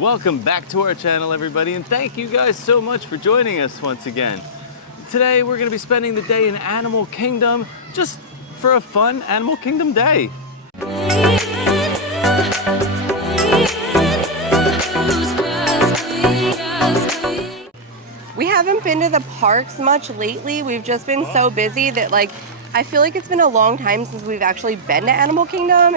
Welcome back to our channel, everybody, and thank you guys so much for joining us once again. Today we're going to be spending the day in Animal Kingdom, just for a fun Animal Kingdom day. We haven't been to the parks much lately. We've just been so busy that I feel like it's been a long time since we've actually been to Animal Kingdom.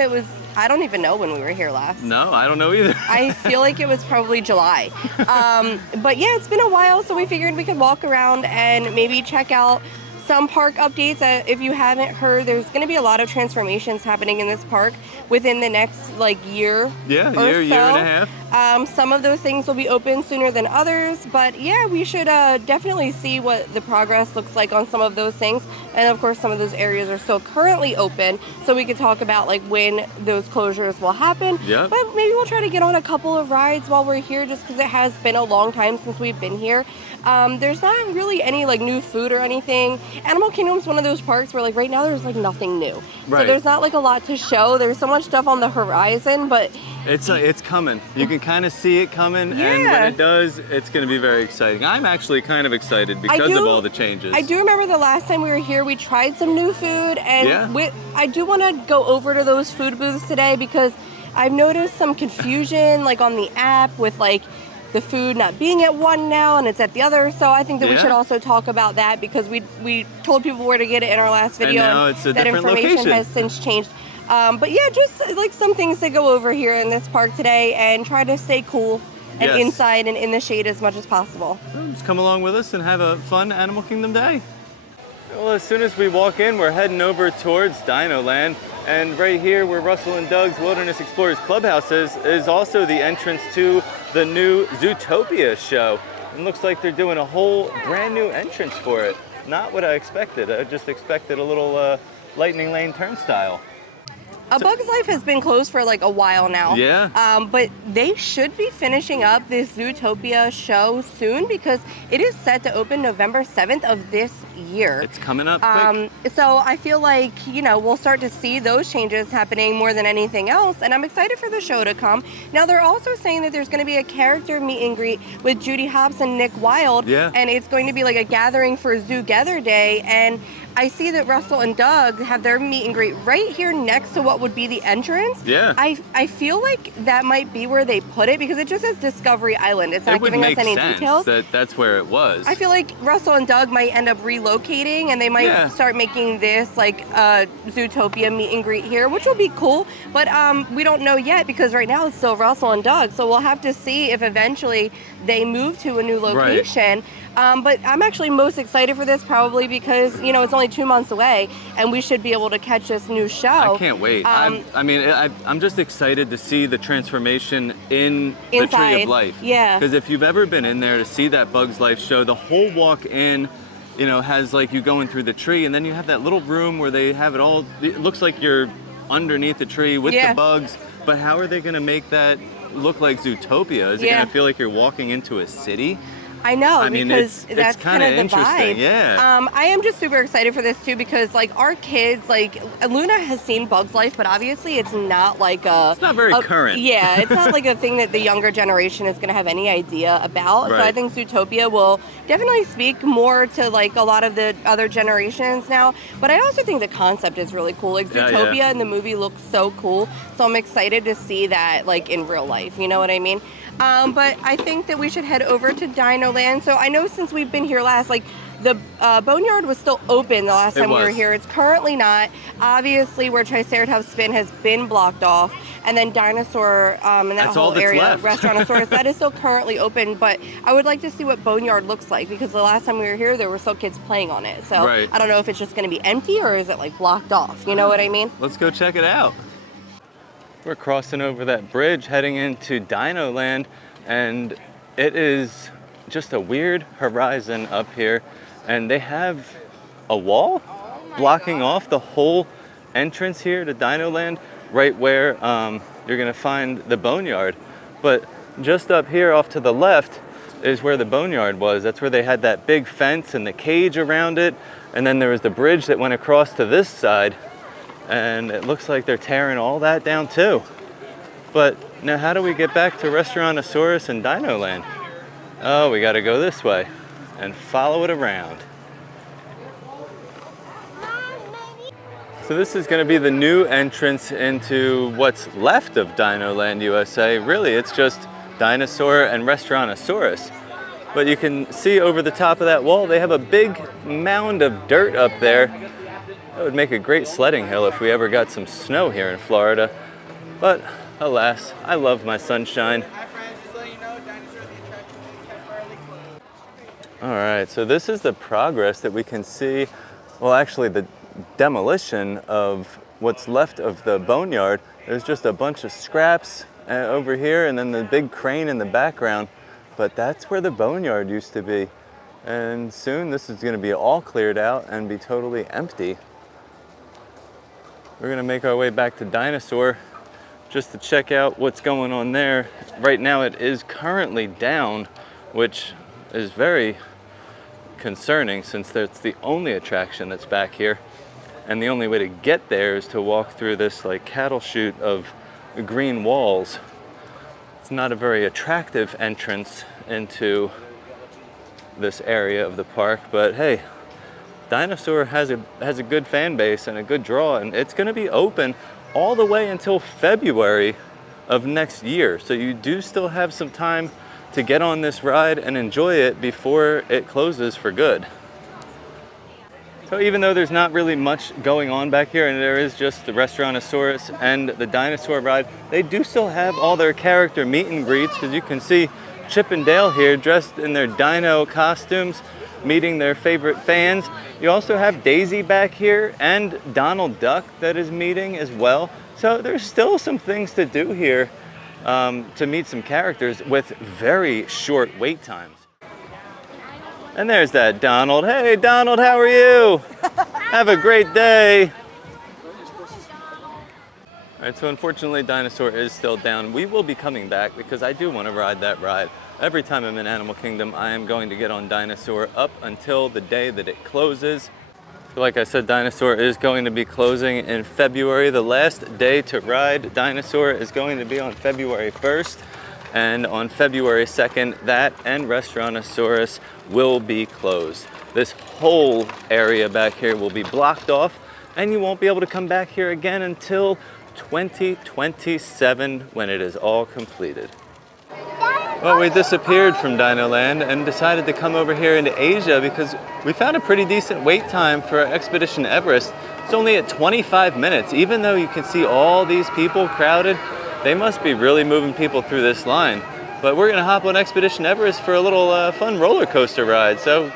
I don't even know when we were here last. No, I don't know either. I feel like it was probably July. But yeah, it's been a while, so we figured we could walk around and maybe check out some park updates. If you haven't heard, there's going to be a lot of transformations happening in this park within the next year. Yeah, year and a half. Some of those things will be open sooner than others, but yeah, we should definitely see what the progress looks like on some of those things. And of course, some of those areas are still currently open, so we could talk about when those closures will happen. Yep. But maybe we'll try to get on a couple of rides while we're here, just because it has been a long time since we've been here. There's not really any new food or anything. Animal Kingdom's one of those parks where right now there's nothing new. Right. So there's not a lot to show. There's so much stuff on the horizon, but it's coming. You can kind of see it coming, yeah. And when it does, it's going to be very exciting. I'm actually kind of excited because of all the changes. I do remember the last time we were here, we tried some new food, and yeah. I do want to go over to those food booths today because I've noticed some confusion on the app with the food not being at one now and it's at the other. So I think that we should also talk about that because we told people where to get it in our last video, and now it's a that different information location. has since changed. But yeah, just some things to go over here in this park today and try to stay cool and inside and in the shade as much as possible. Just come along with us and have a fun Animal Kingdom day. Well, as soon as we walk in, we're heading over towards DinoLand. And right here where Russell and Doug's Wilderness Explorers Clubhouse is also the entrance to the new Zootopia show. It looks like they're doing a whole brand new entrance for it. Not what I expected. I just expected a little lightning lane turnstile. A Bug's Life has been closed for a while now. Yeah. But they should be finishing up this Zootopia show soon because it is set to open November 7th of this year. It's coming up quick. So I feel we'll start to see those changes happening more than anything else, and I'm excited for the show to come. Now, they're also saying that there's going to be a character meet and greet with Judy Hopps and Nick Wilde, and it's going to be a gathering for Zoogether Day, and I see that Russell and Doug have their meet and greet right here next to what would be the entrance. Yeah. I feel like that might be where they put it because it just says Discovery Island. It's not giving us any details. That's where it was. I feel like Russell and Doug might end up relocating and they might start making this Zootopia meet and greet here, which will be cool. But we don't know yet because right now it's still Russell and Doug. So we'll have to see if eventually they move to a new location. Right. But I'm actually most excited for this probably because, it's only 2 months away and we should be able to catch this new show. I can't wait. I'm just excited to see the transformation inside the Tree of Life. Yeah. Because if you've ever been in there to see that Bug's Life show, the whole walk in, has you going through the tree and then you have that little room where they have it all. It looks like you're underneath the tree with the bugs. But how are they going to make that look like Zootopia? Is it going to feel like you're walking into a city? I know, because it's that's kind of the interesting. vibe. Yeah. I am just super excited for this too because our kids, Luna has seen Bug's Life, but obviously it's not it's not very current. Yeah, it's not a thing that the younger generation is going to have any idea about. Right. So I think Zootopia will definitely speak more to a lot of the other generations now. But I also think the concept is really cool. Zootopia in the movie looks so cool. So I'm excited to see that in real life. You know what I mean? But I think that we should head over to DinoLand. So I know since we've been here last, the Boneyard was still open the last time we were here. It's currently not. Obviously, where Triceratops Spin has been blocked off. And then Dinosaur and that whole area, Restaurantosaurus, that is still currently open. But I would like to see what Boneyard looks like because the last time we were here, there were still kids playing on it. So I don't know if it's just going to be empty or is it blocked off. You know what I mean? Let's go check it out. We're crossing over that bridge heading into DinoLand, and it is just a weird horizon up here, and they have a wall blocking off the whole entrance here to DinoLand, right where you're gonna find the Boneyard. But just up here off to the left is where the Boneyard was. That's where they had that big fence and the cage around it, and then there was the bridge that went across to this side. And it looks like they're tearing all that down too. But Now how do we get back to Restaurantosaurus and DinoLand? Oh, we gotta go this way and follow it around. So this is gonna be the new entrance into what's left of DinoLand USA. Really, it's just Dinosaur and Restaurantosaurus. But you can see over the top of that wall, they have a big mound of dirt up there. That would make a great sledding hill if we ever got some snow here in Florida. But alas, I love my sunshine. All right, so this is the progress that we can see. Well, actually the demolition of what's left of the boneyard. There's just a bunch of scraps over here and then the big crane in the background. But that's where the boneyard used to be. And soon this is gonna be all cleared out and be totally empty. We're gonna make our way back to Dinosaur just to check out what's going on there. Right now it is currently down, which is very concerning since that's the only attraction that's back here. And the only way to get there is to walk through this like cattle chute of green walls. It's not a very attractive entrance into this area of the park, but hey, Dinosaur has a good fan base and a good draw, and it's going to be open all the way until February of next year. So you do still have some time to get on this ride and enjoy it before it closes for good. So even though there's not really much going on back here and there is just the Restaurantosaurus and the Dinosaur ride, they do still have all their character meet and greets, because you can see Chip and Dale here dressed in their dino costumes, meeting their favorite fans. You also have Daisy back here and Donald Duck that is meeting as well. So there's still some things to do here to meet some characters with very short wait times. And there's that Donald. Hey Donald, how are you? Have a great day. All right, so unfortunately Dinosaur is still down. We will be coming back because I do want to ride that ride. Every time I'm in Animal Kingdom, I am going to get on Dinosaur up until the day that it closes. So like I said, Dinosaur is going to be closing in February. The last day to ride Dinosaur is going to be on February 1st. And on February 2nd, that and Restaurantosaurus will be closed. This whole area back here will be blocked off, and you won't be able to come back here again until 2027 when it is all completed. Well, we disappeared from DinoLand and decided to come over here into Asia because we found a pretty decent wait time for Expedition Everest. It's only at 25 minutes. Even though you can see all these people crowded, they must be really moving people through this line. But we're gonna hop on Expedition Everest for a little fun roller coaster ride. So.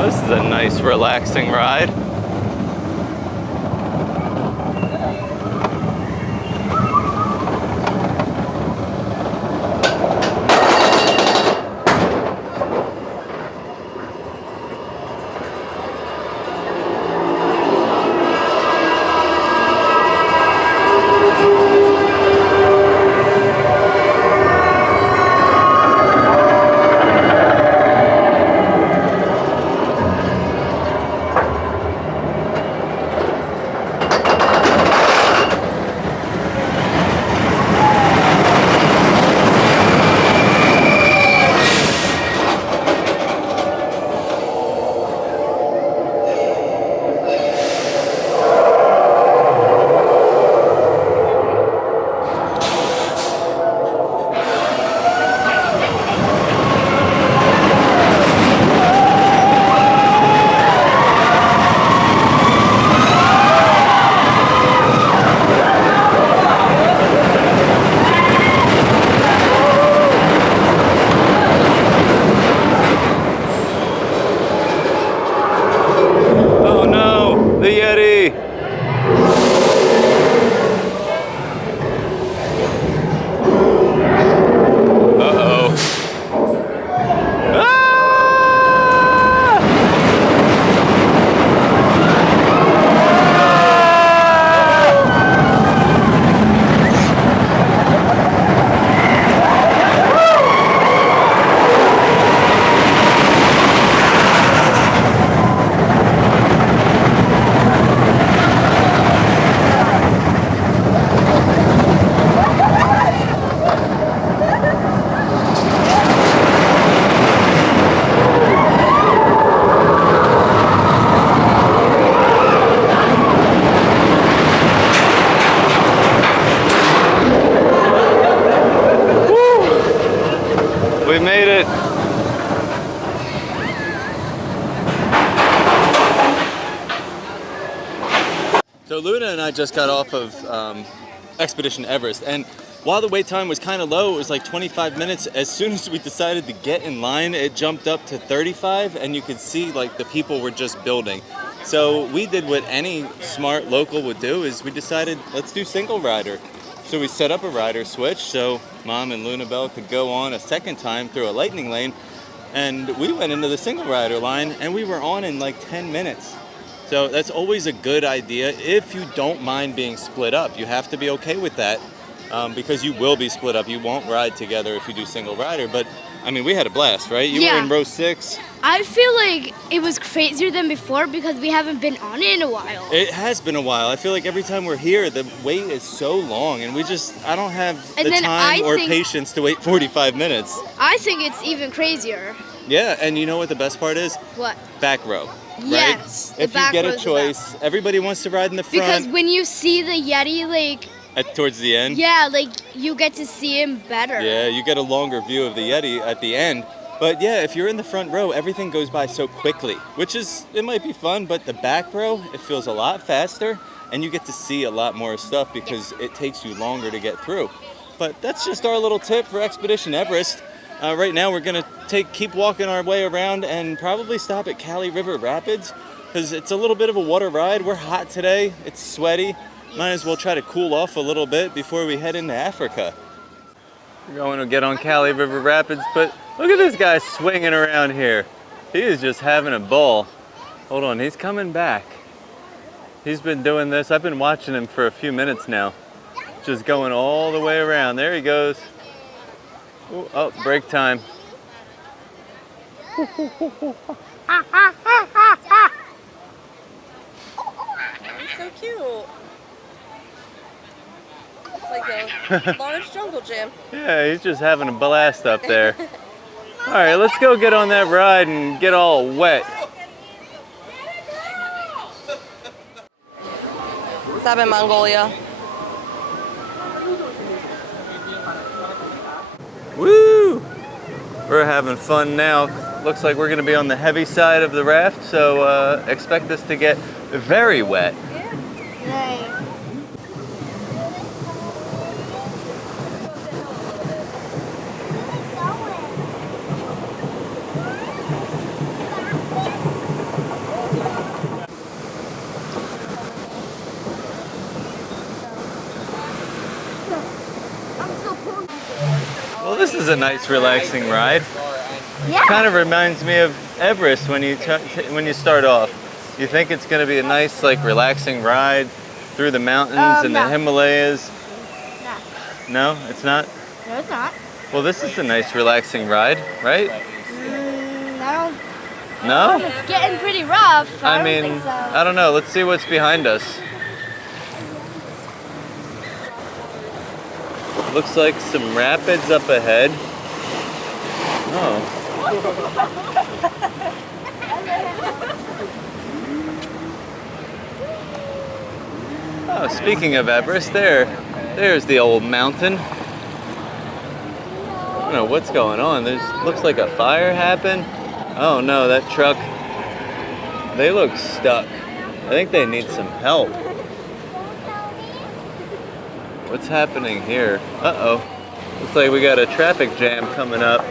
This is a nice, relaxing ride. So Luna and I just got off of Expedition Everest, and while the wait time was kind of low, it was like 25 minutes. As soon as we decided to get in line, it jumped up to 35, and you could see like the people were just building. So we did what any smart local would do, is we decided, let's do single rider. So we set up a rider switch so Mom and Luna Bell could go on a second time through a lightning lane, and we went into the single rider line, and we were on in like 10 minutes. So that's always a good idea if you don't mind being split up. You have to be okay with that because you will be split up. You won't ride together if you do single rider. But I mean, we had a blast, right? You were in row 6. I feel like it was crazier than before because we haven't been on it in a while. It has been a while. I feel like every time we're here, the wait is so long, and I don't have the time or patience to wait 45 minutes. I think it's even crazier. Yeah, and you know what the best part is? What? Back row. Yes. Right? If you get a choice, everybody wants to ride in the front. Because when you see the Yeti, like... towards the end? Yeah, like, you get to see him better. Yeah, you get a longer view of the Yeti at the end. But yeah, if you're in the front row, everything goes by so quickly, it might be fun, but the back row, it feels a lot faster, and you get to see a lot more stuff because it takes you longer to get through. But that's just our little tip for Expedition Everest. Right now we're gonna keep walking our way around and probably stop at Kali River Rapids because it's a little bit of a water ride. We're hot today, it's sweaty. Might as well try to cool off a little bit before we head into Africa. We're going to get on Kali River Rapids, but look at this guy swinging around here. He is just having a ball. Hold on, he's coming back. He's been doing this, I've been watching him for a few minutes now. Just going all the way around. There he goes. Ooh, oh, break time. He's so cute. It's like a large jungle gym. Yeah, he's just having a blast up there. All right, let's go get on that ride and get all wet. What's up in Mongolia? Woo! We're having fun now. Looks like we're going to be on the heavy side of the raft, so expect us to get very wet. Right. Well, this is a nice, relaxing ride. Yeah. Kind of reminds me of Everest when you start off. You think it's going to be a nice, like, relaxing ride through the mountains and the Himalayas. No, it's not? No, it's not. Well, this is a nice, relaxing ride, right? No. No? It's getting pretty rough. I don't mean, think so. I don't know. Let's see what's behind us. Looks like some rapids up ahead. Oh. Oh, speaking of Everest, there's the old mountain. I don't know what's going on. Looks like a fire happened. Oh no, that truck. They look stuck. I think they need some help. What's happening here? Uh-oh. Looks like we got a traffic jam coming up.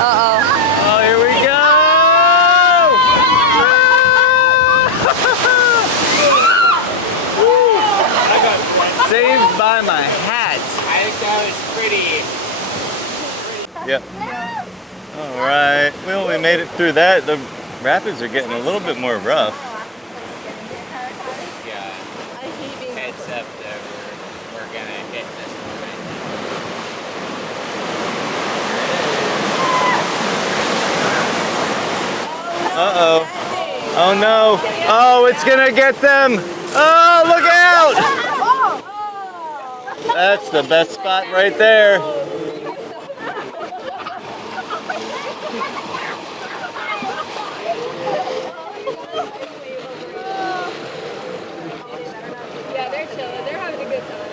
Uh-oh. Oh, here we go! Saved by my hat. I think that was pretty. Yep. All right. Well, we made it through that. The rapids are getting a little bit more rough. Yeah. Heads up that we're gonna hit this point. Uh-oh. Oh no. Oh, it's gonna get them. Oh, look out! That's the best spot right there. Yeah, they're chilling. They're having a good time.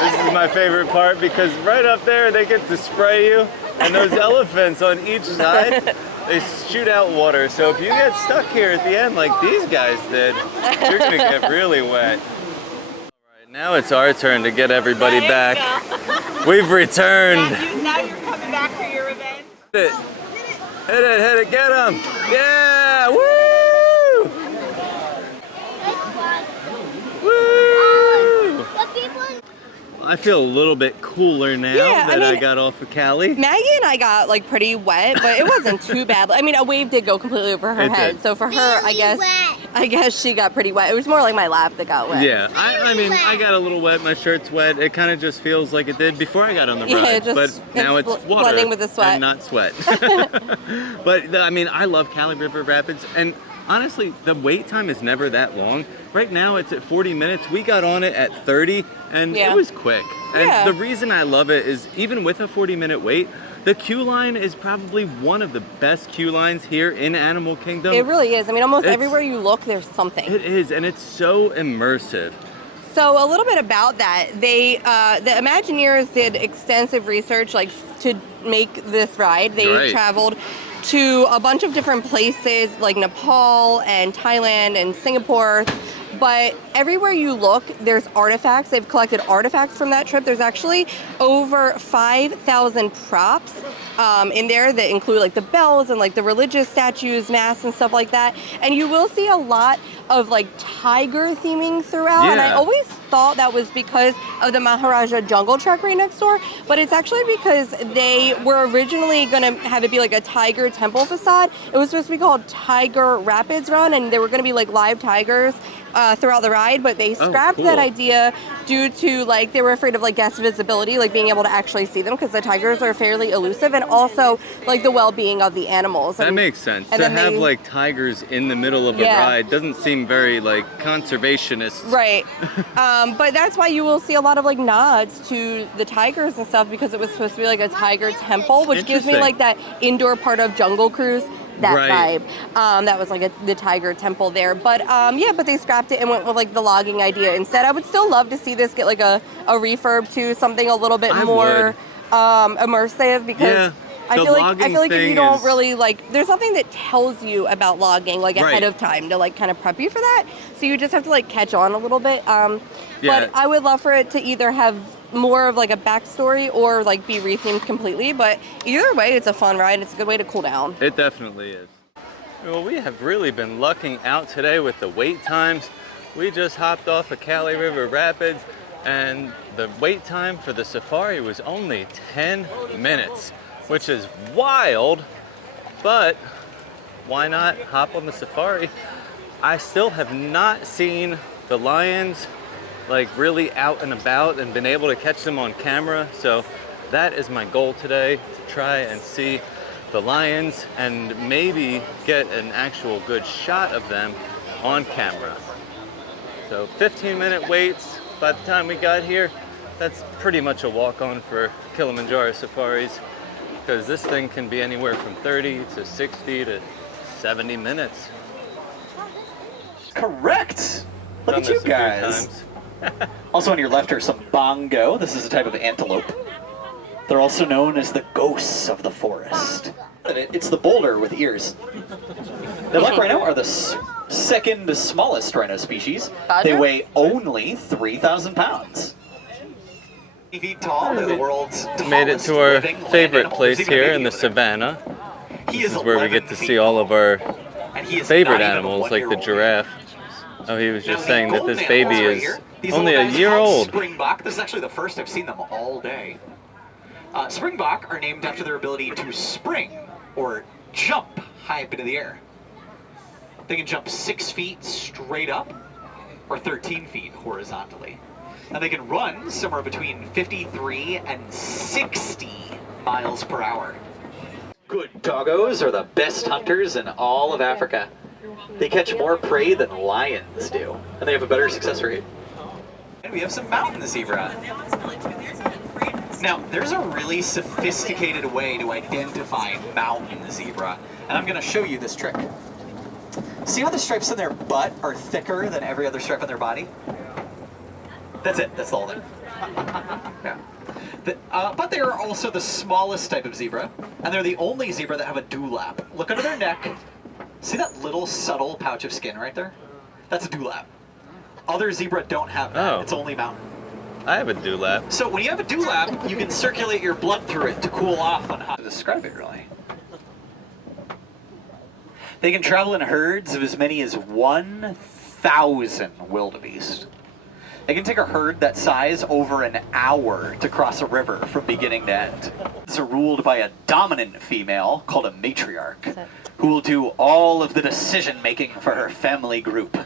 This is my favorite part because right up there they get to spray you. And those elephants on each side, they shoot out water. So if you get stuck here at the end like these guys did, you're gonna get really wet. All right, now it's our turn to get everybody back. We've returned. Now you're coming back for your revenge. Hit it, get him! Yeah, woo! Woo! I feel a little bit cooler now that I got off of Cali. Maggie and I got like pretty wet, but it wasn't too bad. I mean, a wave did go completely over her head, so for her, I guess she got pretty wet. It was more like my lap that got wet. Yeah, I mean, I got a little wet. My shirt's wet. It kind of just feels like it did before I got on the ride, but now it's water blending with the sweat and not sweat. But I mean, I love Cali River Rapids, and honestly, the wait time is never that long. Right now, it's at 40 minutes. We got on it at 30, and it was quick. And the reason I love it is even with a 40-minute wait, the queue line is probably one of the best queue lines here in Animal Kingdom. It really is. I mean, almost everywhere you look, there's something. It is, and it's so immersive. So a little bit about that. They, the Imagineers did extensive research, like to make this ride. They traveled to a bunch of different places, like Nepal and Thailand and Singapore. But everywhere you look, there's artifacts. They've collected artifacts from that trip. There's actually over 5,000 props in there that include like the bells and like the religious statues, masks and stuff like that. And you will see a lot of like tiger theming throughout. And I always thought that was because of the Maharaja Jungle Trek right next door, but it's actually because they were originally gonna have it be like a tiger temple facade. It was supposed to be called Tiger Rapids Run, and there were gonna be like live tigers throughout the ride, but they scrapped that idea due to like they were afraid of like guest visibility, like being able to actually see them, because the tigers are fairly elusive, and also like the well-being of the animals. That makes sense. To have like tigers in the middle of a ride doesn't seem very like conservationist. Right. But that's why you will see a lot of like nods to the tigers and stuff, because it was supposed to be like a tiger temple, which gives me like that indoor part of Jungle Cruise. That vibe. That was like the tiger temple there. But but they scrapped it and went with like the logging idea instead. I would still love to see this get like a refurb to something a little bit more immersive, because I feel like if you don't really like, there's something that tells you about logging like ahead of time to like kind of prep you for that. So you just have to like catch on a little bit. But I would love for it to either have more of like a backstory or like be rethemed completely. But either way, it's a fun ride. It's a good way to cool down. It definitely is. Well, we have really been lucking out today with the wait times. We just hopped off of Cali River Rapids, and the wait time for the safari was only 10 minutes, which is wild, but why not hop on the safari? I still have not seen the lions like really out and about and been able to catch them on camera, so that is my goal today, to try and see the lions and maybe get an actual good shot of them on camera. So 15-minute waits. By the time we got here, that's pretty much a walk-on for Kilimanjaro Safaris, because this thing can be anywhere from 30 to 60 to 70 minutes. Correct! Look at you guys. Also on your left are some bongo. This is a type of antelope. They're also known as the ghosts of the forest. It's the boulder with ears. The black rhino are the second smallest rhino species. They weigh only 3,000 pounds. 8 feet tall, they're the world's tallest. Made it to our favorite place here in the savannah. This is where we get to see all of our favorite animals, like the giraffe. Oh, he was just saying that this baby is only a year old. Springbok. This is actually the first I've seen them all day. Springbok are named after their ability to spring, or jump, high up into the air. They can jump 6 feet straight up, or 13 feet horizontally. Now they can run somewhere between 53 and 60 miles per hour. Good doggos are the best hunters in all of Africa. They catch more prey than lions do, and they have a better success rate. And we have some mountain zebra. Now, there's a really sophisticated way to identify mountain zebra, and I'm going to show you this trick. See how the stripes on their butt are thicker than every other stripe on their body? That's it. That's the whole thing. Yeah. But they are also the smallest type of zebra, and they're the only zebra that have a dewlap. Look under their neck. See that little subtle pouch of skin right there? That's a dewlap. Other zebra don't have that. Oh. It's only mountain. I have a dewlap. So when you have a dewlap, you can circulate your blood through it to cool off on how to describe it really. They can travel in herds of as many as 1,000 wildebeest. They can take a herd that size over an hour to cross a river from beginning to end. These are ruled by a dominant female called a matriarch, who will do all of the decision making for her family group.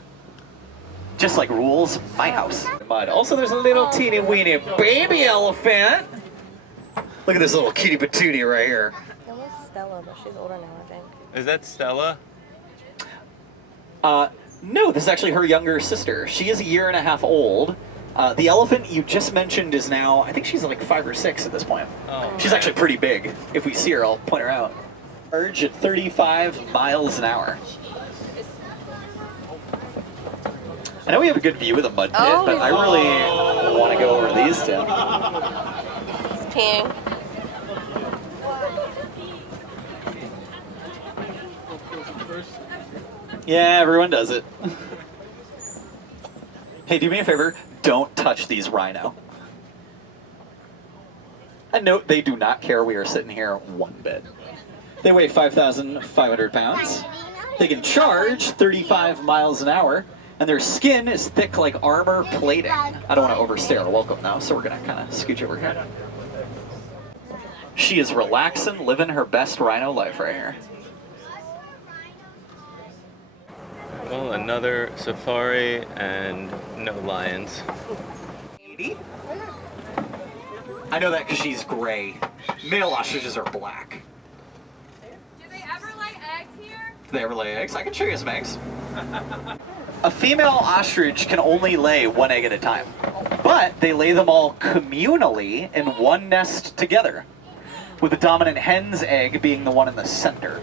Just like rules my house. Also, there's a little teeny weeny baby elephant. Look at this little kitty patootie right here. That was Stella, but she's older now, I think. Is that Stella? No, this is actually her younger sister. She is 1.5 years old. The elephant you just mentioned is now, I think she's like 5 or 6 at this point. Oh, she's actually pretty big. If we see her, I'll point her out. Urge at 35 miles an hour. I know we have a good view of the mud pit, but I really want to go over these two. He's peeing. Yeah, everyone does it. Hey, do me a favor, don't touch these rhino. And note, they do not care we are sitting here one bit. They weigh 5,500 pounds. They can charge 35 miles an hour, and their skin is thick like armor plating. I don't want to overstay our welcome now, so we're gonna kind of scooch over here. She is relaxing, living her best rhino life right here. Well, another safari and no lions. I know that because she's gray. Male ostriches are black. Do they ever lay eggs here? Do they ever lay eggs? I can show you some eggs. A female ostrich can only lay 1 egg at a time, but they lay them all communally in one nest together, with the dominant hen's egg being the one in the center.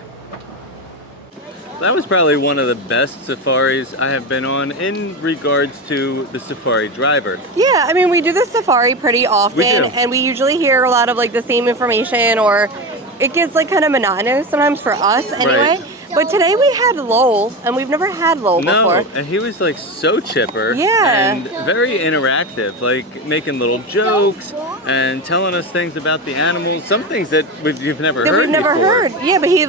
That was probably one of the best safaris I have been on in regards to the safari driver. Yeah, I mean, we do the safari pretty often, We do. and we usually hear a lot of like the same information, or it gets like kind of monotonous sometimes for us anyway. Right. But today we had Lowell, and we've never had Lowell No, before. and he was like so chipper Yeah. and very interactive, like making little jokes and telling us things about the animals, some things that you've never That heard we've never before. heard. Yeah, but he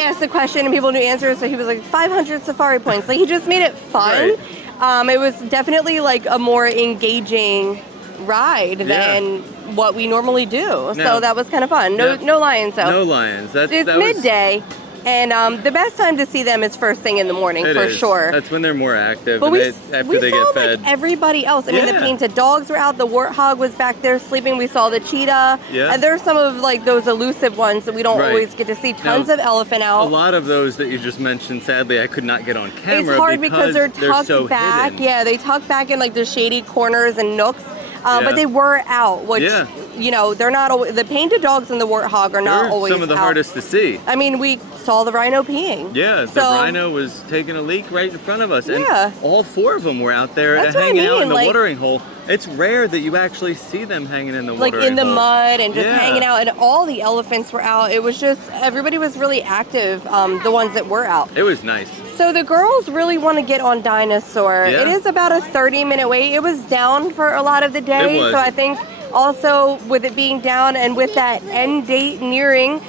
asked the question and people knew answers, so he was like 500 safari points. Like he just made it fun. Right. It was definitely like a more engaging ride Yeah. than what we normally do. Now- So that was kind of fun. No, Now- no lions though. No lions. It's that was- midday, and the best time to see them is first thing in the morning It for is. sure. That's when they're more active, But and we after they saw get fed. like everybody else. I mean, the Yeah. painted dogs were out. The warthog was back there sleeping. We saw the cheetah. Yeah. And there's some of like those elusive ones that we don't Right. always get to see. Tons Now, of elephant A out. lot of those that you just mentioned, sadly, I could not get on camera It's hard because they're tucked so back. hidden. Yeah, they tuck back in like the shady corners and nooks. Yeah. But they were out, which Yeah. you know they're not always. The painted dogs and the warthog are not They're always some of the out. hardest to see. I mean, we saw the rhino peeing. Yeah, the So- rhino was taking a leak right in front of us, and Yeah. all 4 of them were out there That's what I hanging out mean, in the like- watering hole. It's rare that you actually see them hanging in the Like watering in the hole. mud and just Yeah. hanging out, and all the elephants were out. It was just everybody was really active. The ones that were out. It was nice. So the girls really want to get on Dinosaur. Yeah. It is about a 30-minute wait. It was down for a lot of the day, It was. so I think also with it being down and with that end date nearing,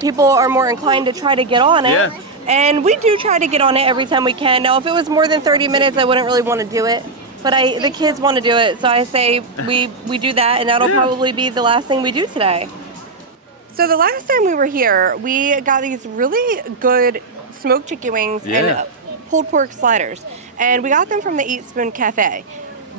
people are more inclined to try to get on it. Yeah. And we do try to get on it every time we can. Now, if it was more than 30 minutes, I wouldn't really want to do it. But the kids want to do it, so I say we do that, and that'll Yeah. probably be the last thing we do today. So the last time we were here, we got these really good smoked chicken wings and Yeah. pulled pork sliders, and we got them from the Eat Spoon Cafe.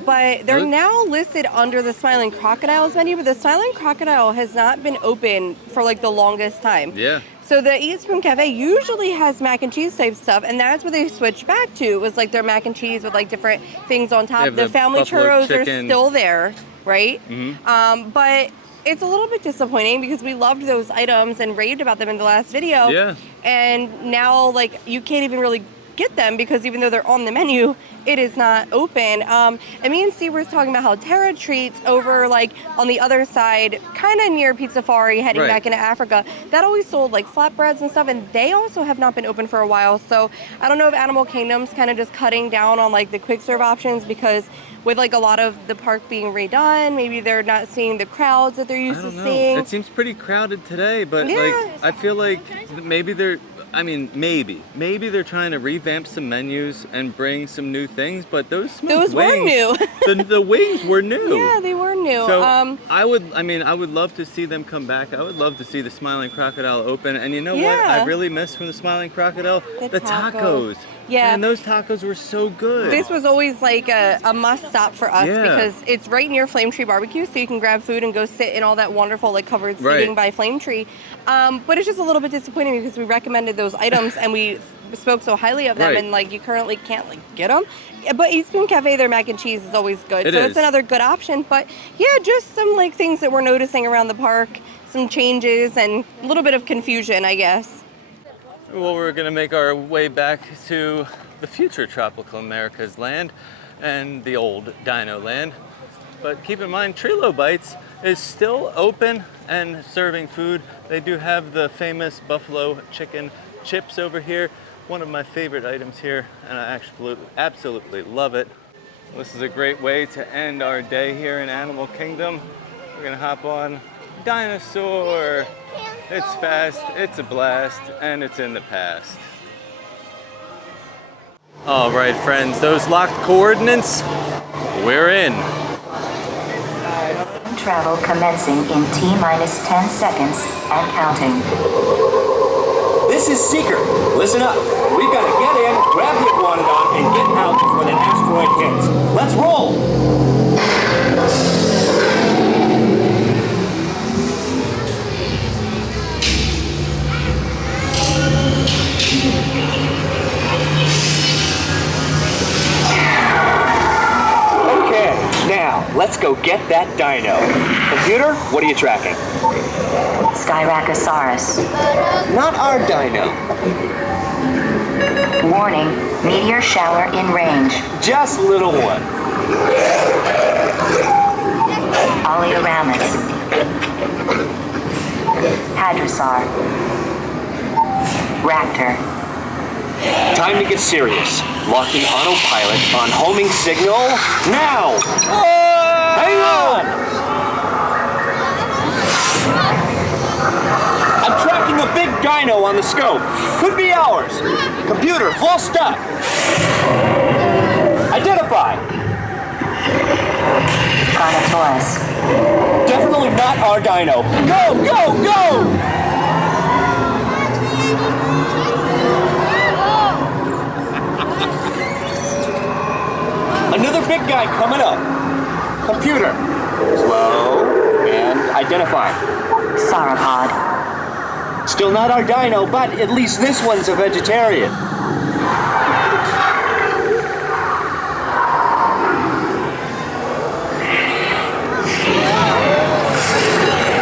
But they're Good. now listed under the Smiling Crocodile's menu, but the Smiling Crocodile has not been open for like the longest time. Yeah. So the Eat Spoon Cafe usually has mac and cheese type stuff, and that's what they switched back to. Was like their mac and cheese with like different things on top. have The the family buffalo churros chicken. are still there, right? Mhm. But it's a little bit disappointing because we loved those items and raved about them in the last video. Yeah. And now like you can't even really get them because even though they're on the menu, it is not open. And me and Steve were talking about how Terra Treats over like on the other side, kind of near Pizzafari, heading back into Africa, that always sold like flatbreads and stuff, and they also have not been open for a while. So I don't know if Animal Kingdom's kind of just cutting down on like the quick serve options because with like a lot of the park being redone, maybe they're not seeing the crowds that they're used to seeing. It seems pretty crowded today, but like I feel like maybe they're maybe they're trying to revamp some menus and bring some new things, but those wings, were new. the wings were new. Yeah, they were new. So I would love to see them come back. I would love to see the Smiling Crocodile open. And you know what I really missed from the Smiling Crocodile? The tacos. Yeah. And those tacos were so good. This was always like a must stop for us because it's right near Flame Tree Barbecue, so you can grab food and go sit in all that wonderful like covered seating by Flame Tree. But it's just a little bit disappointing because we recommended those items and we spoke so highly of them, and like you currently can't like get them. But East Spoon Cafe, their mac and cheese is always good, it's another good option. But yeah, just some like things that we're noticing around the park, some changes and a little bit of confusion, I guess. Well, we're gonna make our way back to the future Tropical America's Land and the old DinoLand. But keep in mind, Trilo Bites is still open and serving food. They do have the famous buffalo chicken chips over here. One of my favorite items here, and I absolutely love it. This is a great way to end our day here in Animal Kingdom. We're gonna hop on Dinosaur. It's fast, it's a blast, and it's in the past. All right, friends, those locked coordinates, we're in. Travel commencing in T-minus 10 seconds and counting. This is Seeker. Listen up. We've got to get in, grab the iguanodon, and get out before the asteroid hits. Let's roll! Now, let's go get that dino. Computer, what are you tracking? Styracosaurus. Not our dino. Warning, meteor shower in range. Just little one. Oleoramus. Hadrosaur. Raptor. Time to get serious. Locking autopilot on homing signal now! Hang on! I'm tracking a big dino on the scope. Could be ours. Computer, full stop. Identify. Carnotaurus. Definitely not our dino. Go, go, go! Another big guy coming up. Computer. Slow. And identify. Sauropod. Still not our dino, but at least this one's a vegetarian.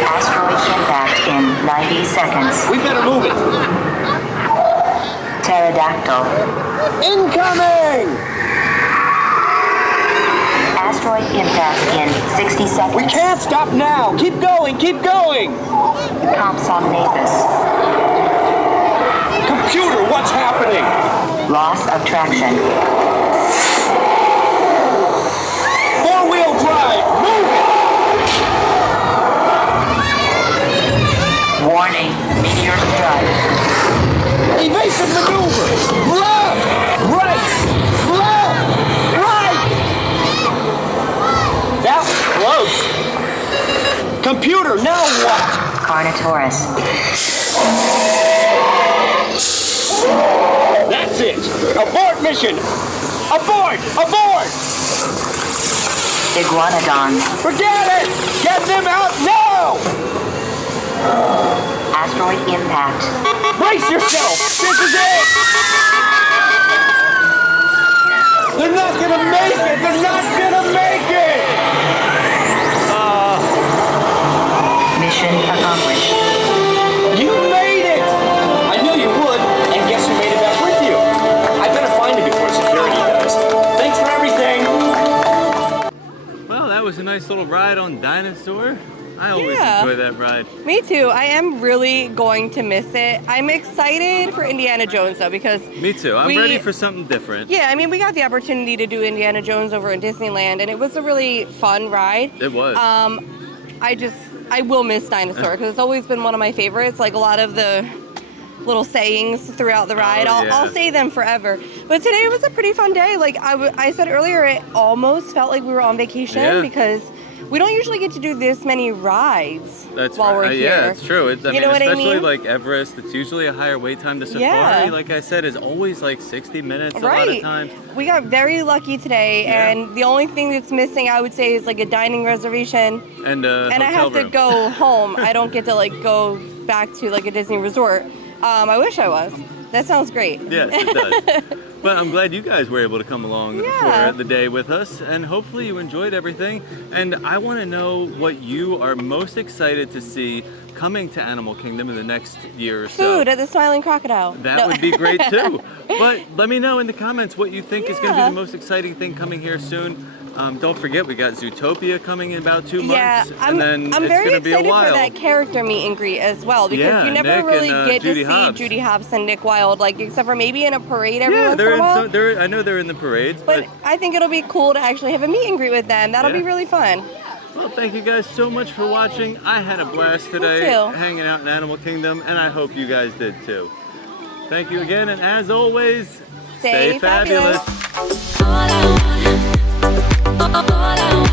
Asteroid impact in 90 seconds. We better move it. Pterodactyl. Incoming! Asteroid impact in 60 seconds. We can't stop now! Keep going, keep going! Compsognathus. Computer, what's happening? Loss of traction. Four-wheel drive, move it! Warning, meteor strike. Evasive maneuver! Left! Right! Left! Right! That was close! Computer, now what? Carnotaurus. That's it! Abort mission! Abort! Abort! Iguanodon. Forget it! Get them out now! Asteroid impact. Brace yourself! This is it! They're not gonna make it! They're not gonna make it! Mission accomplished. You made it! I knew you would, and guess who made it back with you? I better ride on Dinosaur. I always Yeah. enjoy that ride. Me too. I am really going to miss it. I'm excited for Indiana Jones though because Me too. I'm ready for something different. yeah, I mean we got the opportunity to do Indiana Jones over in Disneyland and it was a really fun ride. It was. I will miss Dinosaur because it's always been one of my favorites. Like a lot of the little sayings throughout the ride, I'll say them forever. But today was a pretty fun day. Like I said earlier, it almost felt like we were on vacation because we don't usually get to do this many rides while we're here. Yeah, it's true. I mean, know what I especially mean? like Everest, it's usually a higher wait time. The Safari, Yeah. like I said, is always like 60 minutes a lot Right. of times. We got very lucky today, and the only thing that's missing, I would say, is like a dining reservation. And I have to go home. I don't get to like go back to like a Disney resort. I wish I was. That sounds great. Yes, it does. But I'm glad you guys were able to come along for the day with us, and hopefully you enjoyed everything. And I want to know what you are most excited to see coming to Animal Kingdom in the next year or so. Food at the Smiling Crocodile. That would be great too. But let me know in the comments what you think is going to be the most exciting thing coming here soon. Don't forget, we got Zootopia coming in about 2 months. Yeah, and then I'm it's very going to be a excited while. for that character meet and greet as well because you never Nick really and, get Judy to see Hopps. Judy Hopps and Nick Wilde, like except for maybe in a parade every once they're in a while. I know they're in the parades, But I think it'll be cool to actually have a meet and greet with them. That'll be really fun. well, thank you guys so much for watching. I had a blast today too. hanging out in Animal Kingdom, and I hope you guys did too. Thank you again, and as always, Stay fabulous. All I want